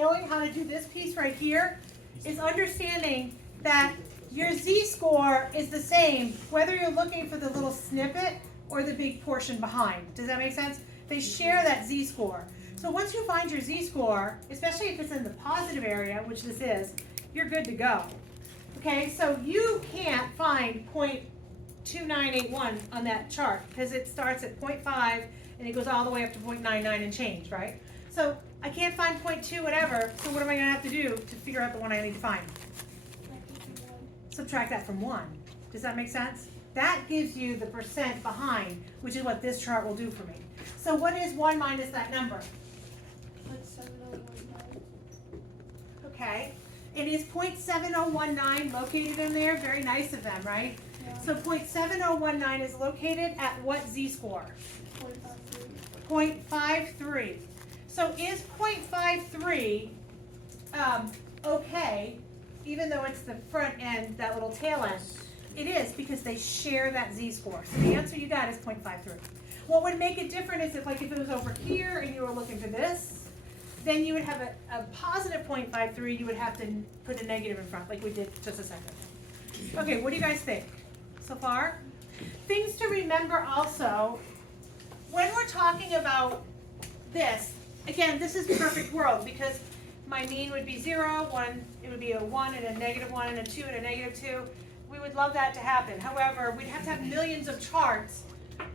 knowing how to do this piece right here is understanding that your z-score is the same whether you're looking for the little snippet or the big portion behind. Does that make sense? They share that z-score. So once you find your z-score, especially if it's in the positive area, which this is, you're good to go. Okay, so you can't find 0.2981 on that chart because it starts at 0.5 and it goes all the way up to 0.99 and change, right? So I can't find 0.2 whatever, so what am I going to have to do to figure out the one I need to find? Subtract that from 1. Does that make sense? That gives you the percent behind, which is what this chart will do for me. So what is 1 minus that number? 0.7019. Okay. It is 0.7019 located in there. Very nice of them, right? Yeah. So 0.7019 is located at what z-score? 0.53. 0.53. So is 0.53 okay, even though it's the front end, that little tail end? It is, because they share that z-score. So the answer you got is 0.53. What would make it different is if it was over here and you were looking for this, then you would have a positive 0.53, you would have to put a negative in front, like we did just a second. Okay, what do you guys think so far? Things to remember also, when we're talking about this, again, this is perfect world because my mean would be 0, 1, it would be a 1 and a negative 1 and a 2 and a negative 2. We would love that to happen. However, we'd have to have millions of charts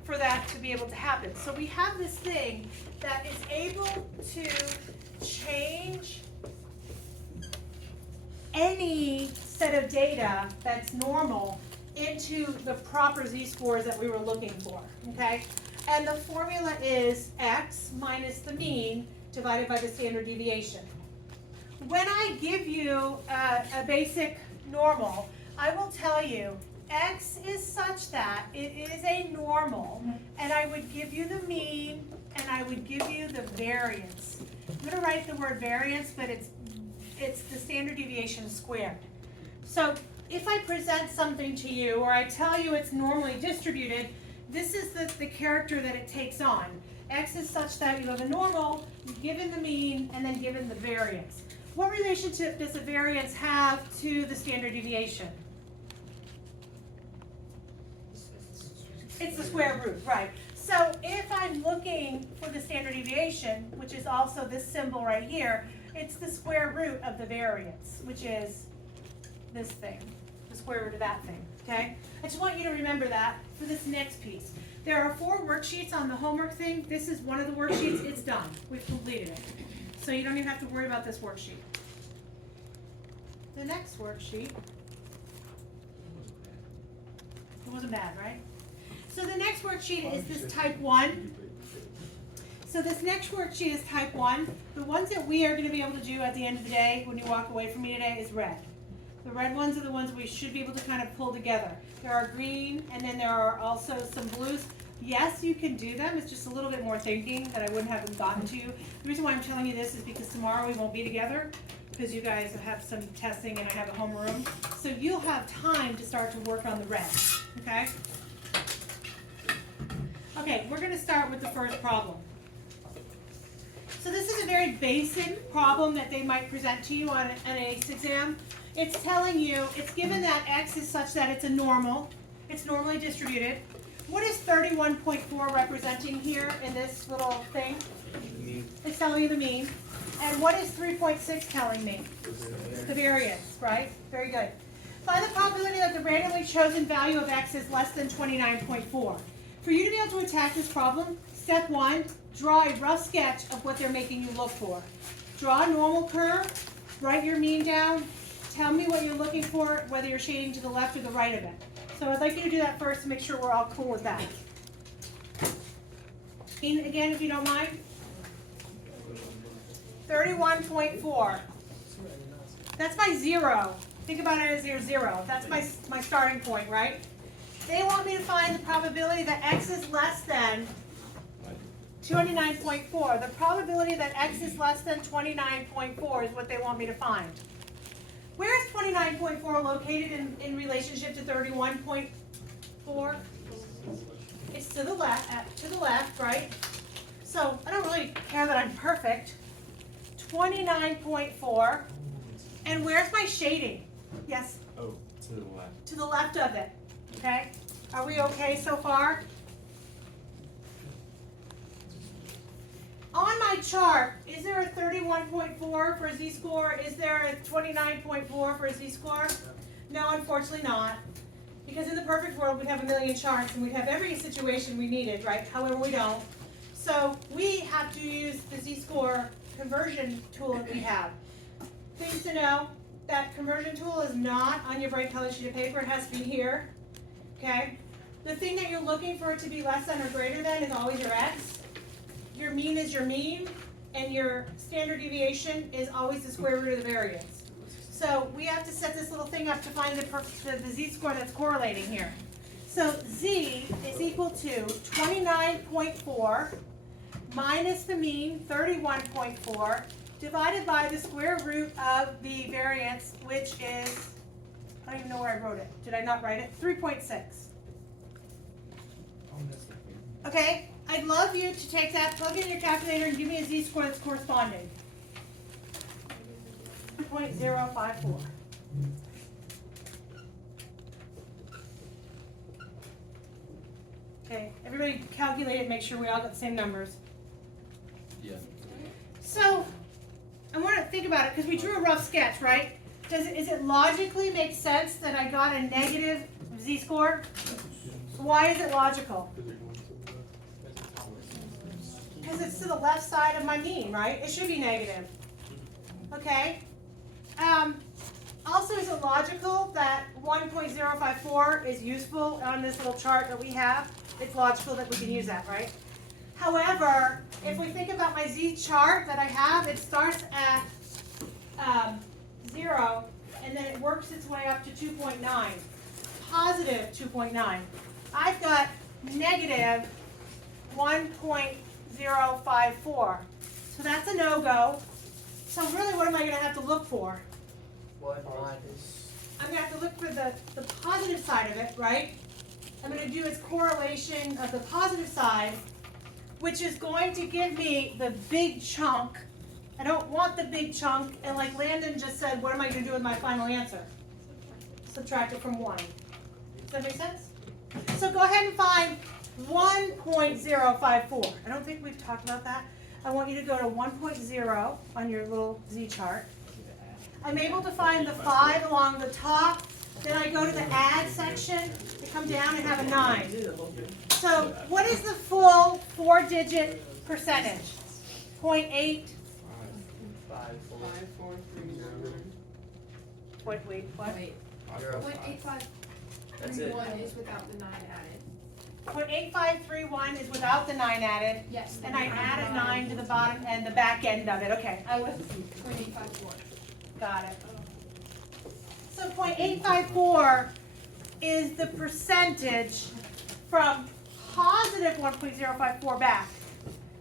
for that to be able to happen. So we have this thing that is able to change any set of data that's normal into the proper z-scores that we were looking for, okay? And the formula is x minus the mean divided by the standard deviation. When I give you a basic normal, I will tell you x is such that it is a normal, and I would give you the mean, and I would give you the variance. I'm going to write the word variance, but it's the standard deviation squared. So if I present something to you, or I tell you it's normally distributed, this is the character that it takes on. X is such that you have a normal, given the mean, and then given the variance. What relationship does the variance have to the standard deviation? It's the square root, right. So if I'm looking for the standard deviation, which is also this symbol right here, it's the square root of the variance, which is this thing, the square root of that thing, okay? I just want you to remember that for this next piece. There are 4 worksheets on the homework thing. This is one of the worksheets. It's done. We've completed it. So you don't even have to worry about this worksheet. The next worksheet, it wasn't bad, right? So the next worksheet is this type 1. So this next worksheet is type 1. The ones that we are going to be able to do at the end of the day when you walk away from me today is red. The red ones are the ones we should be able to kind of pull together. There are green, and then there are also some blues. Yes, you can do them. It's just a little bit more thinking that I wouldn't have gotten to you. The reason why I'm telling you this is because tomorrow we won't be together because you guys have some testing and I have a homeroom. So you'll have time to start to work on the red, okay? Okay, we're going to start with the first problem. So this is a very basic problem that they might present to you on an ACE exam. It's telling you, it's given that x is such that it's a normal, it's normally distributed. What is 31.4 representing here in this little thing? It's telling you the mean. And what is 3.6 telling me? The variance, right? Very good. Find the probability that the randomly chosen value of x is less than 29.4. For you to be able to attack this problem, step 1, draw a rough sketch of what they're making you look for. Draw a normal curve, write your mean down, tell me what you're looking for, whether you're shading to the left or the right of it. So I'd like you to do that first to make sure we're all cool with that. Ian, again, if you don't mind. 31.4. That's my 0. Think about it as your 0. That's my starting point, right? They want me to find the probability that x is less than 29.4. The probability that x is less than 29.4 is what they want me to find. Where is 29.4 located in relationship to 31.4? It's to the left, right? So I don't really care that I'm perfect. 29.4. And where's my shading? Yes, Oh, to the left. to the left of it, okay? Are we okay so far? On my chart, is there a 31.4 for a z-score? Is there a 29.4 for a z-score? No, unfortunately not. Because in the perfect world, we'd have a million charts and we'd have every situation we needed, right? However, we don't. So we have to use the z-score conversion tool that we have. Things to know, that conversion tool is not on your bright colored sheet of paper. It has to be here, okay? The thing that you're looking for it to be less than or greater than is always your x. Your mean is your mean, and your standard deviation is always the square root of the variance. So we have to set this little thing up to find the z-score that's correlating here. So z is equal to 29.4 minus the mean, 31.4, divided by the square root of the variance, which is, I don't even know where I wrote it. Did I not write it? 3.6. Okay, I'd love you to take that, plug in your calculator, and give me a z-score that's corresponding. 0.054. Okay, everybody calculate it, make sure we all got the same numbers. Yeah. So, I want to think about it, because we drew a rough sketch, right? Is it logically make sense that I got a negative z-score? Why is it logical? Because it's to the left side of my mean, right? It should be negative. Okay? Also, is it logical that 1.054 is useful on this little chart that we have? It's logical that we can use that, right? However, if we think about my z chart that I have, it starts at 0, and then it works its way up to 2.9, positive 2.9. I've got negative 1.054. So that's a no-go. So really, what am I going to have to look for? What minus? I'm going to have to look for the positive side of it, right? I'm going to do its correlation of the positive side, which is going to give me the big chunk. I don't want the big chunk, and like Landon just said, what am I going to do with my final answer? Subtract it from 1. Does that make sense? So go ahead and find 1.054. I don't think we've talked about that. I want you to go to 1.0 on your little z chart. I'm able to find the 5 along the top. Then I go to the add section. I come down and have a 9. So what is the full 4-digit percentage? 0.8. 5.4. Wait, what? Wait, 0.8531 That's it. is without the 9 added. 0.8531 is without the 9 added. Yes. And I added 9 to the bottom and the back end of it. Okay, I was 0.854. got it. So 0.854 is the percentage from positive 1.054 back.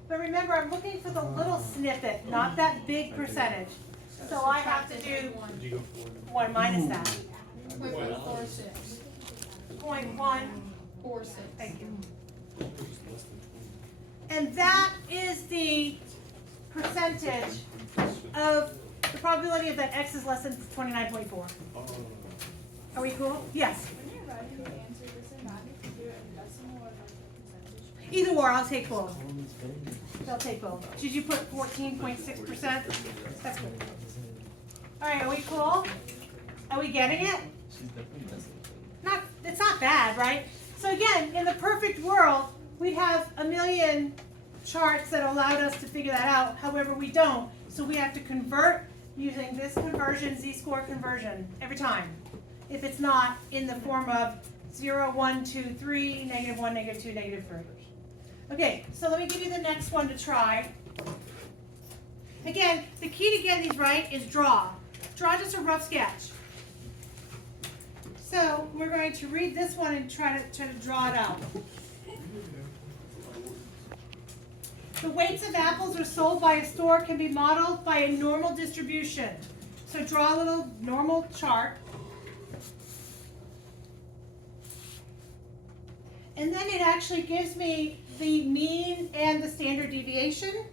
But remember, I'm looking for the little snippet, not that big percentage. So I have to do 1 minus that. 0.146. 0.1, thank you. And that is the percentage of the probability of that x is less than 29.4. Are we cool? Yes. When you're writing the answer, does it matter if you do it in decimal or like percentage? Either or, I'll take both. I'll take both. Did you put 14.6%? That's good. All right, are we cool? Are we getting it? It's not bad, right? So again, in the perfect world, we'd have a million charts that allowed us to figure that out. However, we don't. So we have to convert using this conversion, z-score conversion, every time. If it's not in the form of 0, 1, 2, 3, negative 1, negative 2, negative 3. Okay, so let me give you the next one to try. Again, the key to getting these right is draw. Draw just a rough sketch. So we're going to read this one and try to draw it out. The weights of apples are sold by a store can be modeled by a normal distribution. So draw a little normal chart. And then it actually gives me the mean and the standard deviation.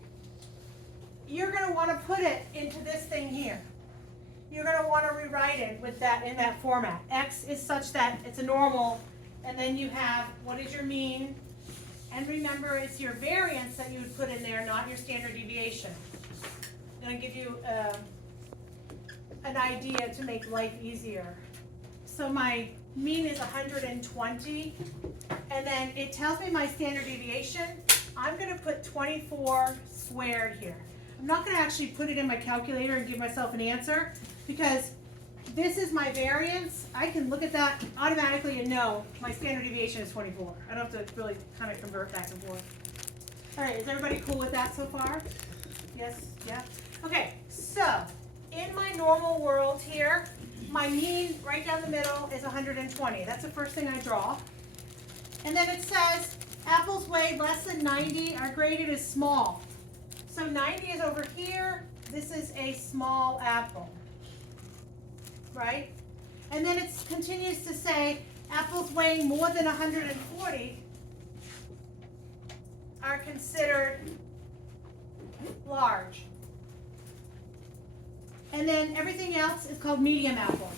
you're gonna wanna put it into this thing here. You're gonna wanna rewrite it with that, in that format. X is such that it's a normal, and then you have, what is your mean? And remember, it's your variance that you would put in there, not your standard deviation. Gonna give you, an idea to make life easier. So my mean is 120, and then it tells me my standard deviation. I'm gonna put 24 squared here. I'm not gonna actually put it in my calculator and give myself an answer, because this is my variance. I can look at that automatically and know my standard deviation is 24. I don't have to really kind of convert back and forth. All right, is everybody cool with that so far? Yes, yeah? Okay, so in my normal world here, my mean right down the middle is 120. That's the first thing I draw. And then it says apples weighed less than 90 are graded as small. So 90 is over here. This is a small apple, right? And then it continues to say apples weighing more than 140 are considered large. And then everything else is called medium apple.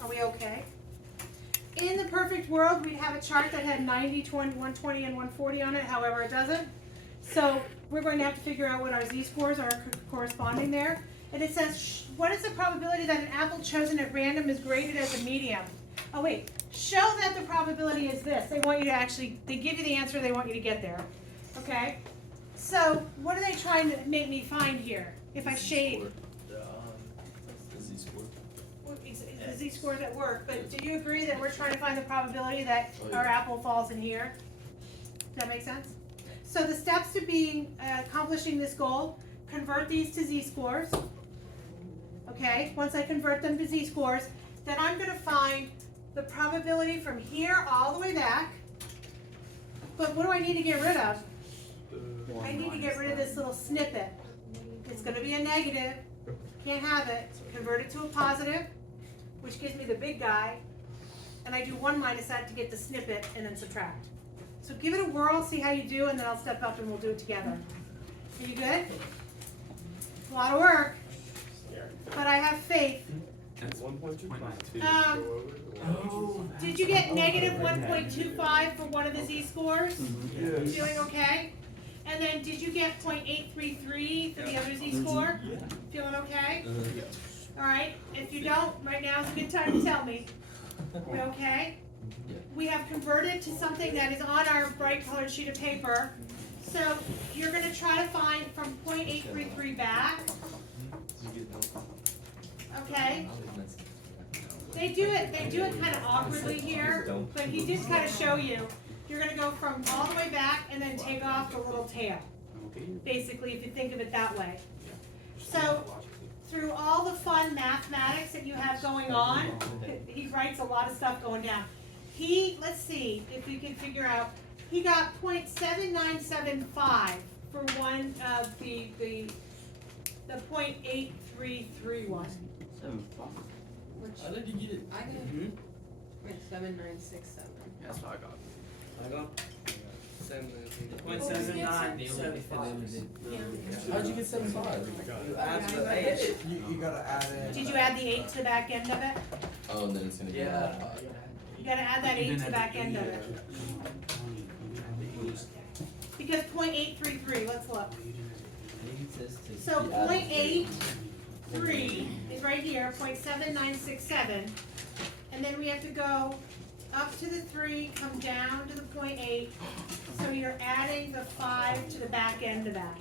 Are we okay? In the perfect world, we'd have a chart that had 90, 20, 120, and 140 on it. However, it doesn't. So we're going to have to figure out what our z-scores are corresponding there. And it says, what is the probability that an apple chosen at random is graded as a medium? Oh wait, show that the probability is this. They want you to actually, they give you the answer, they want you to get there. Okay? So what are they trying to make me find here? If I shade, The z-score. the z-scores at work, but do you agree that we're trying to find the probability that Oh, yeah. our apple falls in here? Does that make sense? So the steps to being accomplishing this goal: convert these to z-scores. Okay, once I convert them to z-scores, then I'm going to find the probability from here all the way back. But what do I need to get rid of? I need to get rid of this little snippet. It's going to be a negative. Can't have it. Convert it to a positive, which gives me the big guy. And I do 1 minus that to get the snippet and then subtract. So give it a whirl, see how you do, and then I'll step up and we'll do it together. Are you good? It's a lot of work, but I have faith. That's 1.25. Did you get negative 1.25 for one of the z-scores? Yes. Feeling okay? And then did you get 0.833 for the other z-score? Feeling okay? All right, if you don't, right now is a good time to tell me. We okay? We have converted to something that is on our bright colored sheet of paper. So you're gonna try to find from 0.833 back, okay? They do it kind of awkwardly here, but he did kind of show you. You're gonna go from all the way back and then take off the little tail, basically, if you think of it that way. So through all the fun mathematics that you have going on, he writes a lot of stuff going down. Let's see if we can figure out, he got 0.7975 for one of the 0.833 one. How did you get it? I got 0.7967. That's what I got. I got 7.7975. How'd you get 75? You add the 8. You gotta add it. Did you add the 8 to the back end of it? Oh, and then it's gonna get Yeah. modified. You gotta add that 8 to the back end of it. Because 0.833, let's look. So 0.83 is right here, 0.7967. And then we have to go up to the 3, come down to the 0.8. So you're adding the 5 to the back end of that.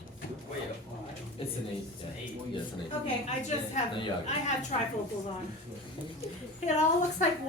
It's an 8. It's an 8. Yeah, it's an 8. Okay, I just have, No, you got it. I have trifocals on. It all looks like